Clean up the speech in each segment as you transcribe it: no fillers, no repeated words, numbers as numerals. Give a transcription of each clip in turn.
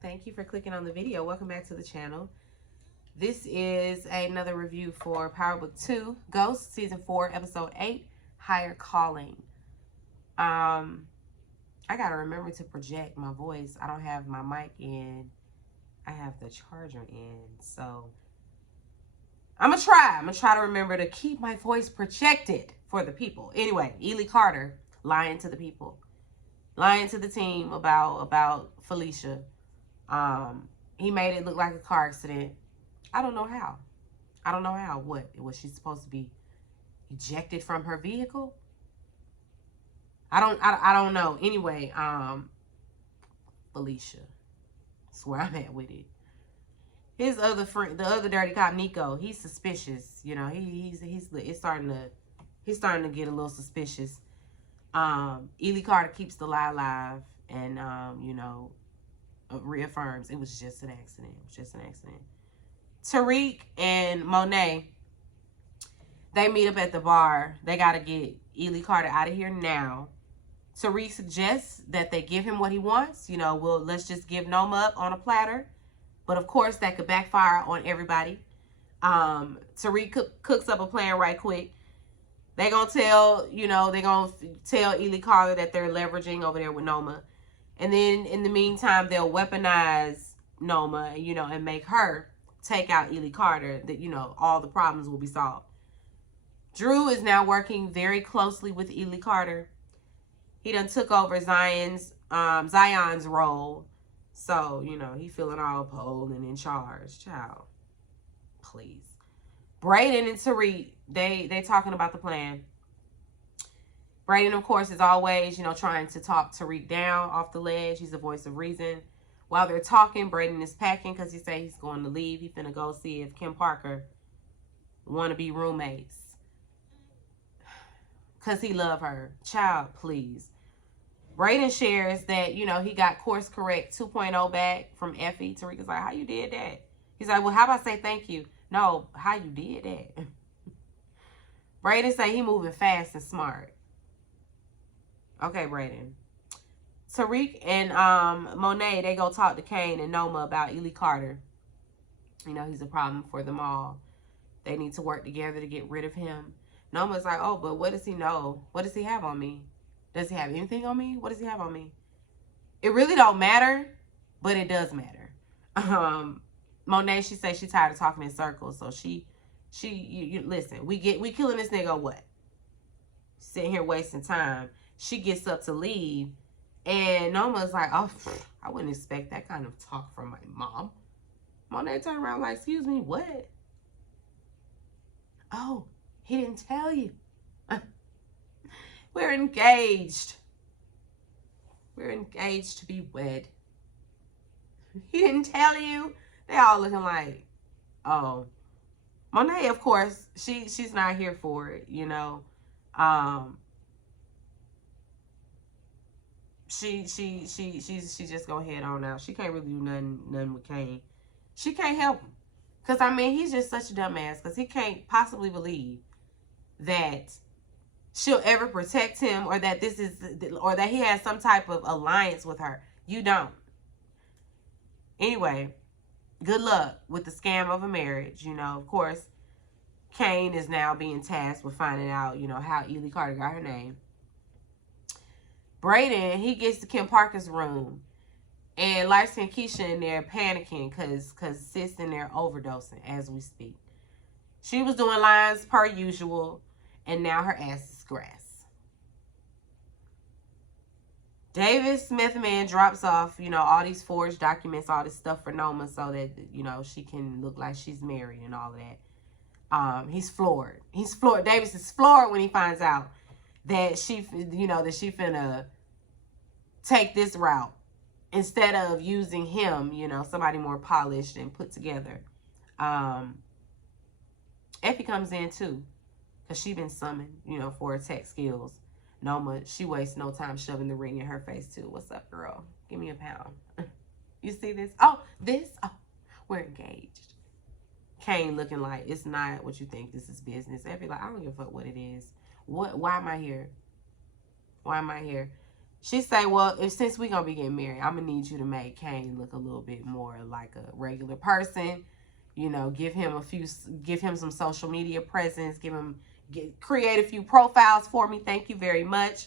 Thank you for clicking on the video. Welcome back to the channel. This is another review for PowerBookII, Ghost, Season 4, Episode 8, Higher Calling. I gotta remember to project my voice. I don't have my mic in. I have the charger in. So I'm gonna try to remember to keep my voice projected for the people. Anyway, Ely Carter lying to the people. Lying to the team about Felicia. He made it look like a car accident. I don't know how. I don't know how. What? Was she supposed to be ejected from her vehicle? I don't know. Anyway, Felicia. That's where I'm at with it. His other friend, the other dirty cop, Nico, he's suspicious. You know, he's starting to get a little suspicious. Ely Carter keeps the lie alive and you know, reaffirms it was just an accident. It was just an accident. Tariq and Monet, they meet up at the bar. They got to get Ely Carter out of here now. Tariq suggests that they give him what he wants. You know, let's just give Noma up on a platter. But of course, that could backfire on everybody. Tariq cooks up a plan right quick. They're going to tell, you know, they're going to tell Ely Carter that they're leveraging over there with Noma. And then in the meantime, they'll weaponize Noma, you know, and make her take out Ely Carter. That, you know, all the problems will be solved. Drew is now working very closely with Ely Carter. He done took over Zion's role. So, you know, he feeling all pole and in charge. Child, please. Braden and Tariq, they talking about the plan. Braden, of course, is always, you know, trying to talk Tariq down off the ledge. He's the voice of reason. While they're talking, Braden is packing because he say he's going to leave. He finna go see if Kim Parker want to be roommates. Because he love her. Child, please. Braden shares that, you know, he got course correct 2.0 back from Effie. Tariq is like, how you did that? He's like, well, how about I say thank you? No, how you did that? Braden say he moving fast and smart. Okay, Braden. Tariq and Monet, they go talk to Kane and Noma about Ely Carter. You know, he's a problem for them all. They need to work together to get rid of him. Noma's like, oh, but what does he know? What does he have on me? Does he have anything on me? What does he have on me? It really don't matter, but it does matter. Monet, she says she's tired of talking in circles. So you listen, we killing this nigga or what? Sitting here wasting time. She gets up to leave. And Noma's like, oh, I wouldn't expect that kind of talk from my mom. Monet turned around like, excuse me, what? Oh, he didn't tell you. We're engaged. We're engaged to be wed. He didn't tell you? They all looking like, oh. Monet, of course, she's not here for it, you know. She's just gonna head on out. She can't really do nothing with Kane. She can't help him. Because, I mean, he's just such a dumbass. Because he can't possibly believe that she'll ever protect him, or that he has some type of alliance with her. You don't. Anyway, good luck with the scam of a marriage. You know, of course, Kane is now being tasked with finding out, you know, how Ely Carter got her name. Braden, he gets to Kim Parker's room. And Larson and Keisha in there panicking because Sis in there overdosing as we speak. She was doing lines per usual. And now her ass is grass. Davis, Method Man, drops off, you know, all these forged documents, all this stuff for Noma so that, you know, she can look like she's married and all of that. He's floored. He's floored. Davis is floored when he finds out that she finna take this route instead of using him, you know, somebody more polished and put together. Effie comes in too. Because she been summoned, you know, for her tech skills. Noma, she wastes no time shoving the ring in her face, too. What's up, girl? Give me a pound. You see this? Oh, this? Oh, we're engaged. Kane looking like, it's not what you think. This is business. Effie like, I don't give a fuck what it is. Why am I here? Why am I here? She say, well, since we gonna be getting married, I'm gonna need you to make Kane look a little bit more like a regular person. You know, give him some social media presence, create a few profiles for me. Thank you very much.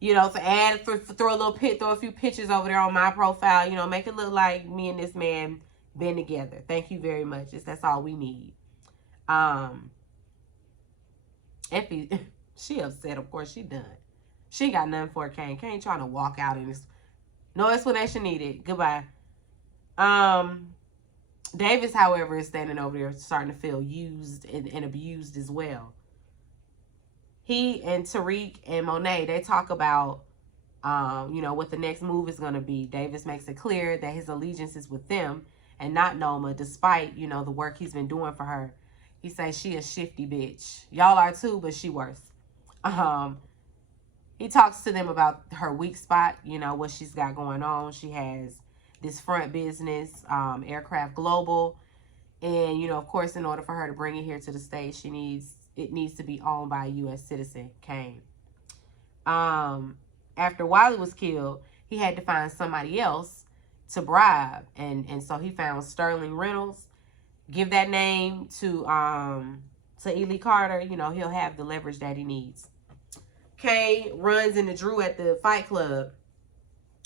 You know, throw a few pictures over there on my profile. You know, make it look like me and this man been together. Thank you very much. That's all we need. Effie, she upset. Of course, she done. She got nothing for Kane. Kane trying to walk out in this. No explanation needed. Goodbye. Davis, however, is standing over there starting to feel used and abused as well. He and Tariq and Monet, they talk about, you know, what the next move is going to be. Davis makes it clear that his allegiance is with them and not Noma, despite, you know, the work he's been doing for her. He says she a shifty bitch. Y'all are too, but she worse. He talks to them about her weak spot, you know, what she's got going on. She has this front business, Aircraft Global. And, you know, of course, in order for her to bring it here to the States, it needs to be owned by a U.S. citizen, Kane. After Wiley was killed, he had to find somebody else to bribe. And so he found Sterling Reynolds. Give that name to Ely Carter. You know, he'll have the leverage that he needs. Kane runs into Drew at the Fight Club.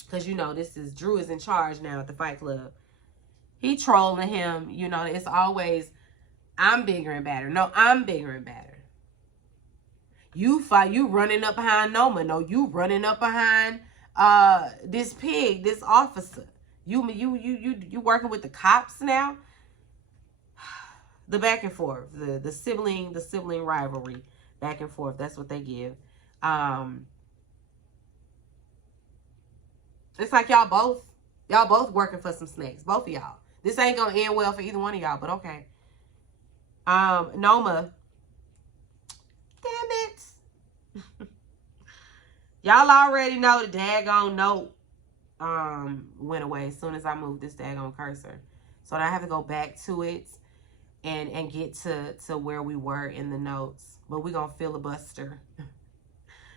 Because, you know, Drew is in charge now at the Fight Club. He trolling him. You know, it's always, I'm bigger and badder. No, I'm bigger and badder. You running up behind Noma. No, you running up behind this pig, this officer. You working with the cops now? The back and forth, the sibling rivalry, back and forth. That's what they give. It's like y'all both working for some snakes, both of y'all. This ain't gonna end well for either one of y'all, but okay. Noma, damn it. Y'all already know the daggone note went away as soon as I moved this daggone cursor. So I have to go back to it and get to where we were in the notes. But we're gonna filibuster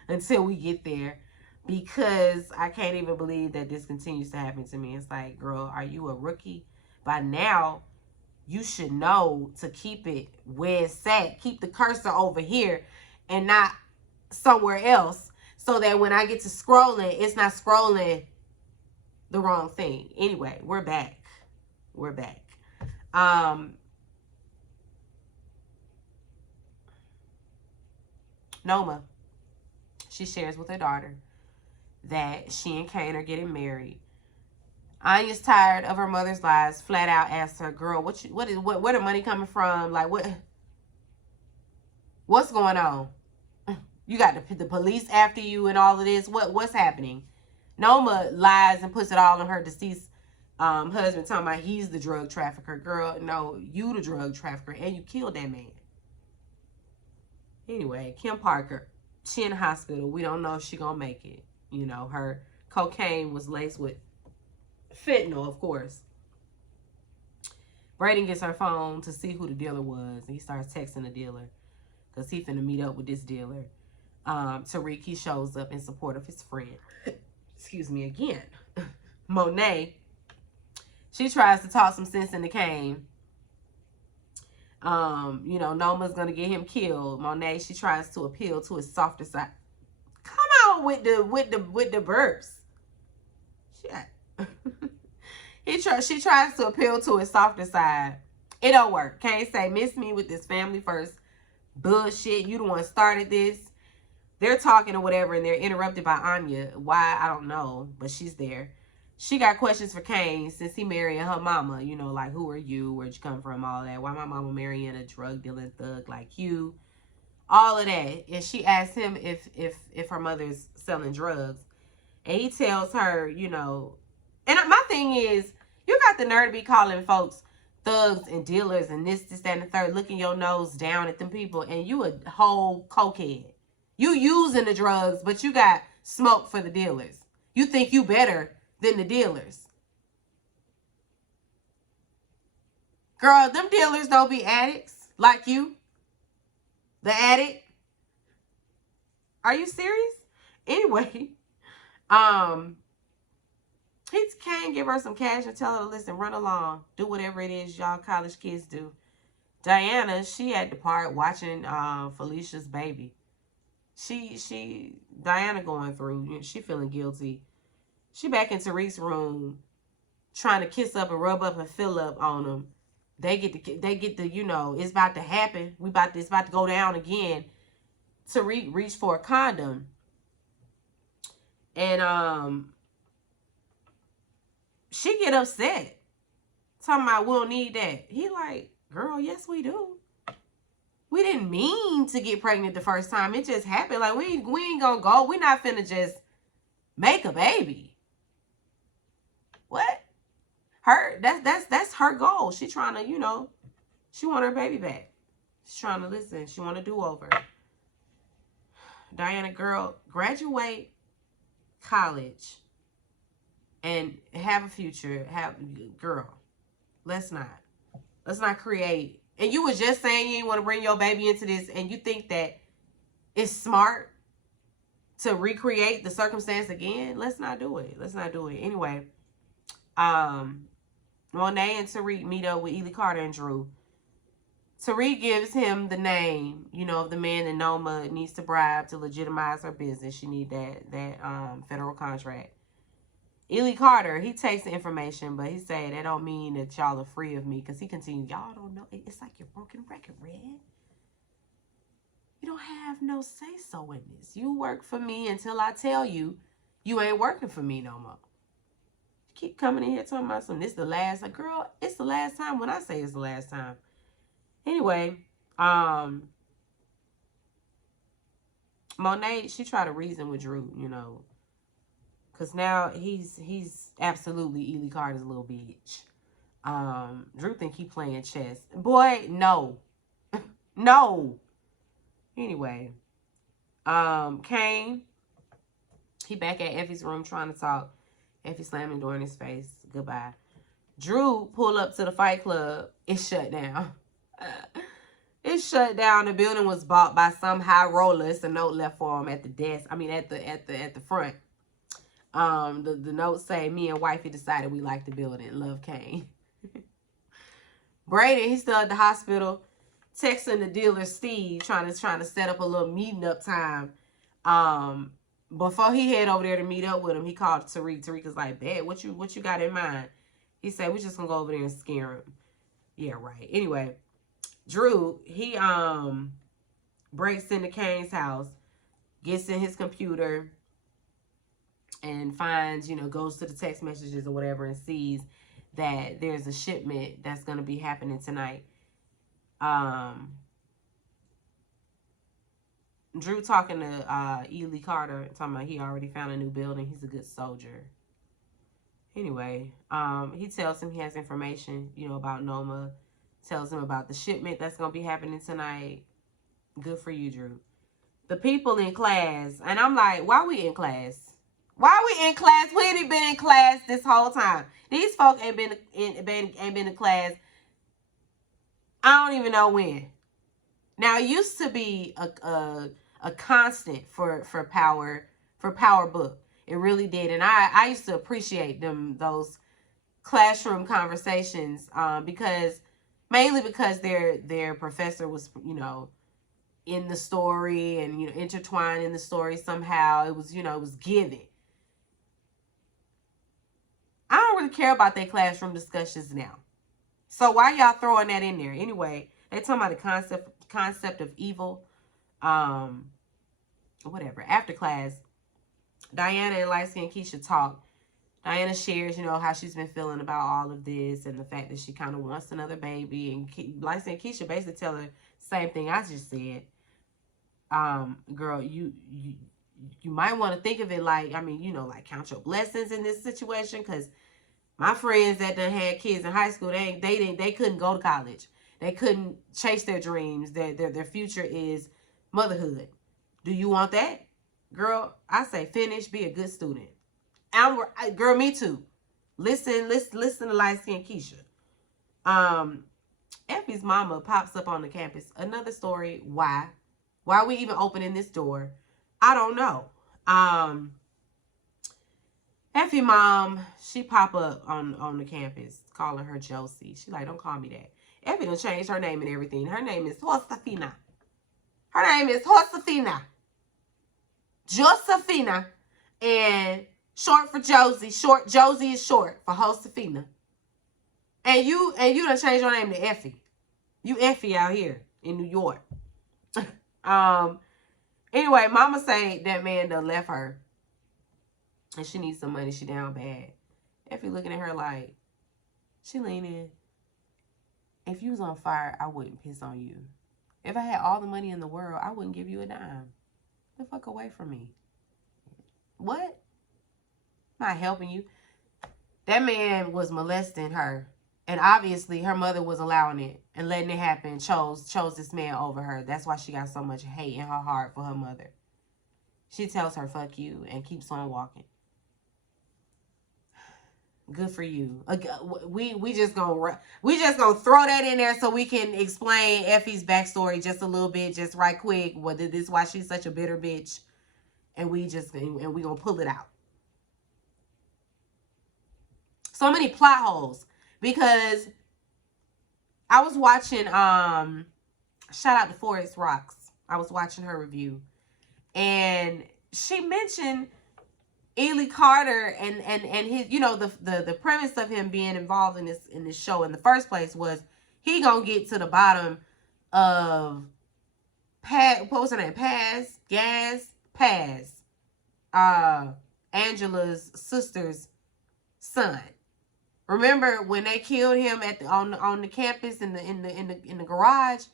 until we get there, because I can't even believe that this continues to happen to me. It's like, girl, are you a rookie? By now, you should know to keep it where it's at. Keep the cursor over here and not somewhere else, so that when I get to scrolling, it's not scrolling the wrong thing. Anyway, we're back. We're back. Noma, she shares with her daughter that she and Kane are getting married. Anya's tired of her mother's lies. Flat out asks her, girl, where the money coming from? Like, what's going on? You got the police after you and all of this. What's happening? Noma lies and puts it all on her deceased husband, talking about he's the drug trafficker. Girl, no, you the drug trafficker, and you killed that man. Anyway, Kim Parker, she in the hospital. We don't know if she gonna make it. You know, her cocaine was laced with fentanyl, of course. Brayden gets her phone to see who the dealer was. And he starts texting the dealer, because he finna meet up with this dealer. Tariq, he shows up in support of his friend. Excuse me again. Monet, she tries to talk some sense into Kane. You know, Noma's gonna get him killed. Monet, she tries to appeal to his softer side. Come on with the burps. Shit. She tries to appeal to his softer side. It don't work. Kane say, miss me with this family first bullshit. You the one started this. They're talking or whatever, and they're interrupted by Anya. Why, I don't know, but she's there. She got questions for Kane since he marrying her mama. You know, like, who are you? Where'd you come from? All that. Why my mama marrying a drug dealing thug like you? All of that. And she asks him if her mother's selling drugs. And he tells her, you know, and my thing is, you got the nerve to be calling folks thugs and dealers and this, that, and the third, looking your nose down at them people, and you a whole cokehead. You using the drugs, but you got smoke for the dealers. You think you better than the dealers. Girl, them dealers don't be addicts like you. The addict. Are you serious? Anyway, Um, he can give her some cash and tell her to listen, run along, do whatever it is y'all college kids do. Diana, she at the part watching Felicia's baby. Diana going through. She feeling guilty. She back in Tariq's room, trying to kiss up and rub up and fill up on him. They get the, it's about to happen. It's about to go down again. Tariq reached for a condom. And she get upset. Talking about, we don't need that. He like, girl, yes we do. We didn't mean to get pregnant the first time. It just happened. Like, we ain't gonna go. We not finna just make a baby. What? That's her goal. She trying to, she want her baby back. She's trying to listen. She want a do-over. Diana, girl, graduate college and have a future. Girl, let's not create. And you was just saying you didn't want to bring your baby into this, and you think that it's smart to recreate the circumstance again? Let's not do it. Anyway, Monet and Tariq meet up with Ely Carter and Drew. Tariq gives him the name, of the man that Noma needs to bribe to legitimize her business. She need that federal contract. Ely Carter, he takes the information, but he said that don't mean that y'all are free of me, because he continued, y'all don't know. It's like your broken record, Red. You don't have no say-so in this. You work for me until I tell you you ain't working for me no more. Keep coming in here talking about something. This the last. Like, girl, it's the last time when I say it's the last time. Anyway, Monet, she tried to reason with Drew, because now he's absolutely Ely Carter's little bitch. Drew think he playing chess. Boy, no. No. Anyway, Kane, he back at Effie's room trying to talk. Effie slamming the door in his face. Goodbye. Drew pull up to the Fight Club. It's shut down. It's shut down. The building was bought by some high roller. It's a note left for him at the desk. I mean, at the front. The note say, me and wifey decided we like the building. Love, Kane. Brayden, he's still at the hospital, texting the dealer Steve, trying to set up a little meeting up time. Before he head over there to meet up with him, he called Tariq. Tariq is like, "Bad, what you got in mind?" He said, "We're just gonna go over there and scare him." Yeah, right. Anyway, Drew, he breaks into Kane's house, gets in his computer, and finds, goes to the text messages or whatever and sees that there's a shipment that's gonna be happening tonight. Drew talking to Ely Carter, talking about he already found a new building. He's a good soldier. Anyway, he tells him he has information, about Noma. Tells him about the shipment that's going to be happening tonight. Good for you, Drew. The people in class, and I'm like, why we in class? Why we in class? We ain't been in class this whole time. These folk ain't been in class. I don't even know when. Now, it used to be a constant for PowerBook. It really did. And I used to appreciate those classroom conversations mainly because their professor was, in the story and, intertwined in the story somehow. It was, it was given. I don't really care about their classroom discussions now. So why y'all throwing that in there? Anyway, they talking about the concept of evil. Whatever. After class, Diana and light-skinned Keisha talk. Diana shares, how she's been feeling about all of this and the fact that she kind of wants another baby. And light-skinned Keisha basically tell her the same thing I just said. Girl, you might want to think of it like, like count your blessings in this situation, because my friends that done had kids in high school, they couldn't go to college. They couldn't chase their dreams. Their future is motherhood. Do you want that? Girl, I say finish, be a good student. Girl, me too. Listen to light-skinned Keisha. Effie's mama pops up on the campus. Another story, why? Why are we even opening this door? I don't know. Effie mom, she pop up on the campus calling her Josie. She like, don't call me that. Effie done changed her name and everything. Her name is Josefina. Her name is Josefina. Josefina. And short for Josie. Josie is short for Josefina. And you done changed your name to Effie. You Effie out here in New York. Anyway, mama say that man done left her. And she needs some money. She down bad. Effie looking at her like, she leaning. If you was on fire, I wouldn't piss on you. If I had all the money in the world, I wouldn't give you a dime. The fuck away from me. What? Not helping you. That man was molesting her. And obviously her mother was allowing it and letting it happen. Chose this man over her. That's why she got so much hate in her heart for her mother. She tells her, fuck you, and keeps on walking. Good for you. We just gonna throw that in there so we can explain Effie's backstory just a little bit, just right quick. Whether this is why she's such a bitter bitch, and we gonna pull it out. So many plot holes because I was watching shout out to Forest Rocks. I was watching her review, and she mentioned Ely Carter and his, you know, the premise of him being involved in this show in the first place was he gonna get to the bottom of what was her name? Paz, Angela's sister's son. Remember when they killed him on the campus in the garage,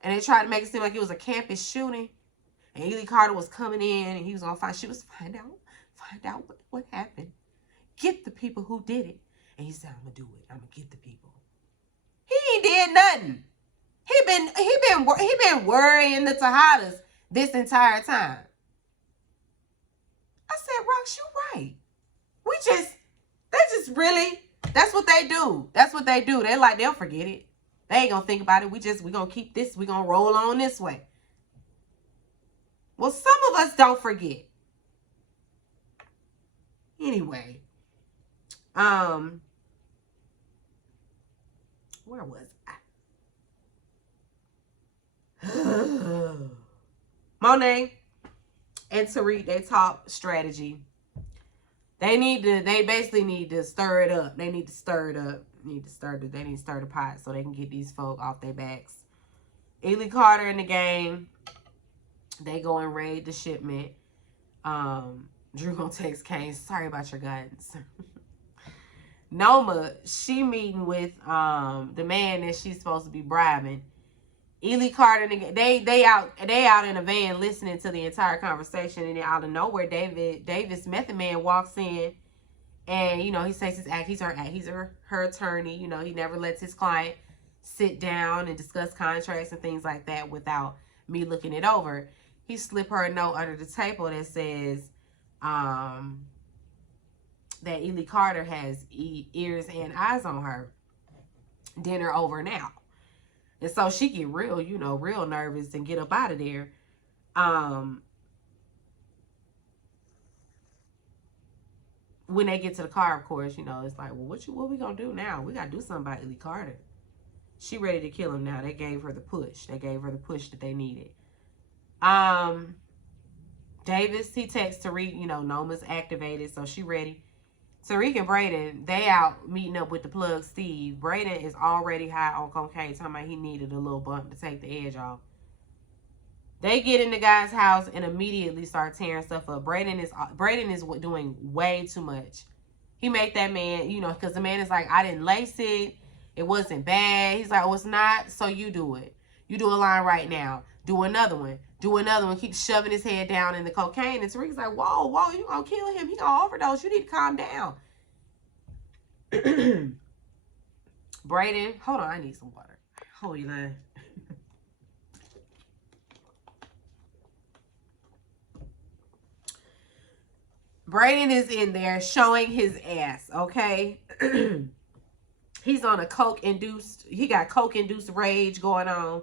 and they tried to make it seem like it was a campus shooting, and Ely Carter was coming in and he was gonna find out what happened. Get the people who did it. And he said, I'm gonna do it. I'm gonna get the people. He ain't did nothing. He been worrying the Tejadas this entire time. I said, Rox, you right. That's what they do. That's what they do. They'll forget it. They ain't gonna think about it. We gonna keep this. We gonna roll on this way. Well, some of us don't forget. Anyway, where was I? Monet and Tariq, they talk strategy. They basically need to stir it up. They need to stir it up. They need to stir the pot so they can get these folk off their backs. Ely Carter in the game. They go and raid the shipment. Drew gonna text Kane, sorry about your guns. Noma, she meeting with the man that she's supposed to be bribing. Ely Carter, they out in a van listening to the entire conversation, and then out of nowhere, Davis Method Man walks in, and you know he says he's her attorney. You know he never lets his client sit down and discuss contracts and things like that without me looking it over. He slipped her a note under the table that says that Ely Carter has ears and eyes on her. Dinner over now. And so she get real nervous and get up out of there. When they get to the car, of course, you know, it's like, well, what we gonna do now? We gotta do something about Ely Carter. She ready to kill him now. They gave her the push. They gave her the push that they needed. Davis, he texts Tariq, you know, Noma's activated, so she ready. Tariq and Brayden, they out meeting up with the plug Steve. Brayden is already high on cocaine, talking about he needed a little bump to take the edge off. They get in the guy's house and immediately start tearing stuff up. Brayden is doing way too much. He made that man, you know, because the man is like, I didn't lace it. It wasn't bad. He's like, oh, it's not, so you do it. You do a line right now. Do another one. Do another one. Keep shoving his head down in the cocaine. And Tariq's like, whoa, you gonna kill him. He gonna overdose. You need to calm down. Brayden, hold on. I need some water. Hold you line. Brayden is in there showing his ass, okay? He's on a coke-induced, he got coke-induced rage going on.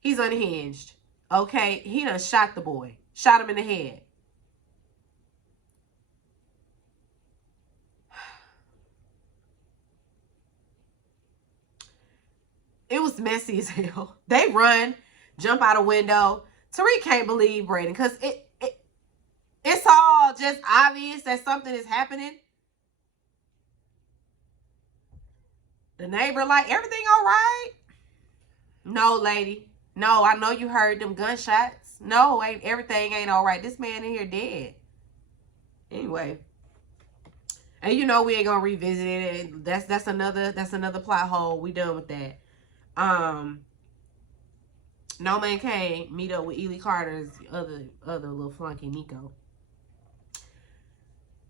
He's unhinged, okay? He done shot the boy. Shot him in the head. It was messy as hell. They run, jump out a window. Tariq can't believe Brayden because it's all just obvious that something is happening. The neighbor like, everything all right? No, lady. No, I know you heard them gunshots. No, everything ain't all right. This man in here dead. Anyway. And you know we ain't gonna revisit it. That's another plot hole. We done with that. No Man Kane meet up with Ely Carter's other little flunky, Nico.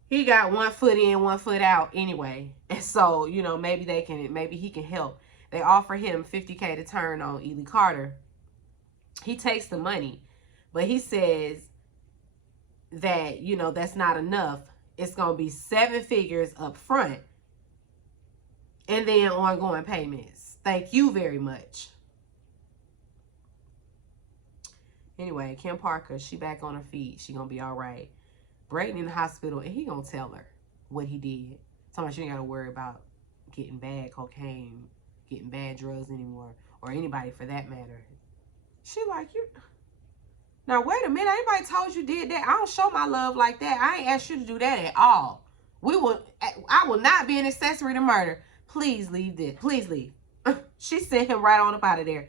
He got 1 foot in, 1 foot out anyway. And so, you know, maybe he can help. They offer him $50K to turn on Ely Carter. He takes the money, but he says that, you know, that's not enough. It's going to be 7 figures up front and then ongoing payments. Thank you very much. Anyway, Kim Parker, she back on her feet. She going to be all right. Brayden in the hospital, and he going to tell her what he did. So much you ain't got to worry about getting bad cocaine, getting bad drugs anymore, or anybody for that matter. She like, you... Now, wait a minute. Anybody told you did that? I don't show my love like that. I ain't asked you to do that at all. I will not be an accessory to murder. Please leave this. Please leave. She sent him right on up out of there.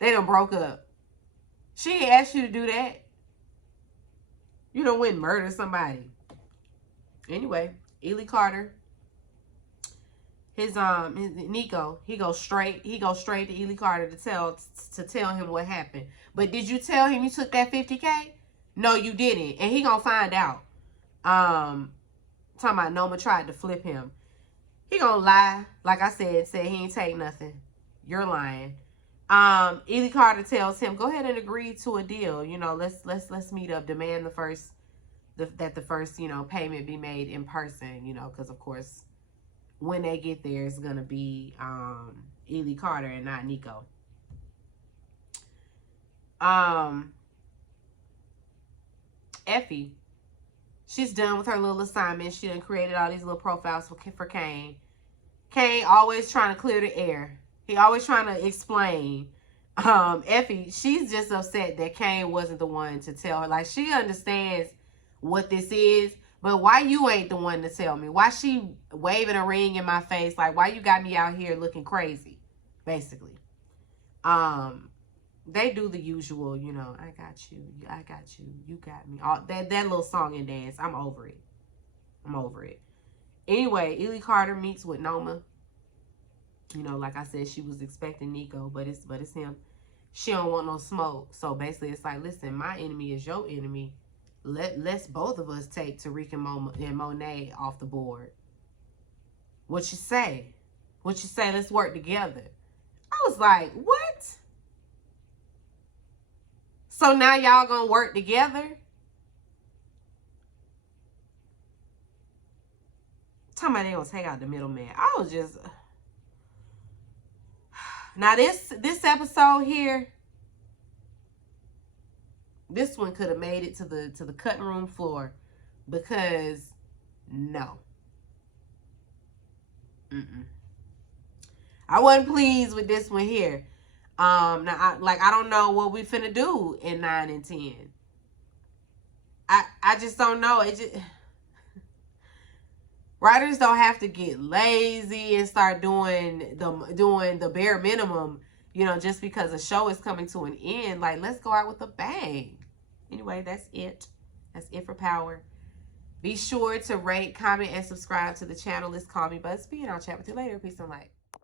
They done broke up. She ain't asked you to do that. You done went and murder somebody. Anyway, Ely Carter. His Nico, he goes straight to Ely Carter to tell him what happened. But did you tell him you took that $50K? No, you didn't. And he gonna find out. Talking about Noma tried to flip him. He gonna lie. Like I said he ain't take nothing. You're lying. Ely Carter tells him, go ahead and agree to a deal. You know, let's meet up. Demand the first, you know, payment be made in person. You know, because of course, when they get there, it's gonna be Ely Carter and not Nico. Effie, she's done with her little assignment. She done created all these little profiles for Kane. Kane always trying to clear the air. He always trying to explain. Effie, she's just upset that Kane wasn't the one to tell her. Like, she understands what this is, but why you ain't the one to tell me? Why she waving a ring in my face? Like, why you got me out here looking crazy? Basically. They do the usual, you know, I got you, you got me. All that little song and dance. I'm over it. I'm over it. Anyway, Ely Carter meets with Noma. You know, like I said, she was expecting Nico, but it's him. She don't want no smoke. So basically, it's like, listen, my enemy is your enemy. Let's both of us take Tariq and Monet off the board. What you say? What you say? Let's work together. I was like, what? So now y'all gonna work together? Talking about they gonna take out the middleman. I was just... Now this episode here, this one could have made it to the cutting room floor, because no. I wasn't pleased with this one here. Now I don't know what we finna do in 9 and 10. I just don't know. It just... Writers don't have to get lazy and start doing the bare minimum, you know, just because a show is coming to an end. Like, let's go out with a bang. Anyway, that's it. That's it for Power. Be sure to rate, comment, and subscribe to the channel. It's Call Me Busby, and I'll chat with you later. Peace and light.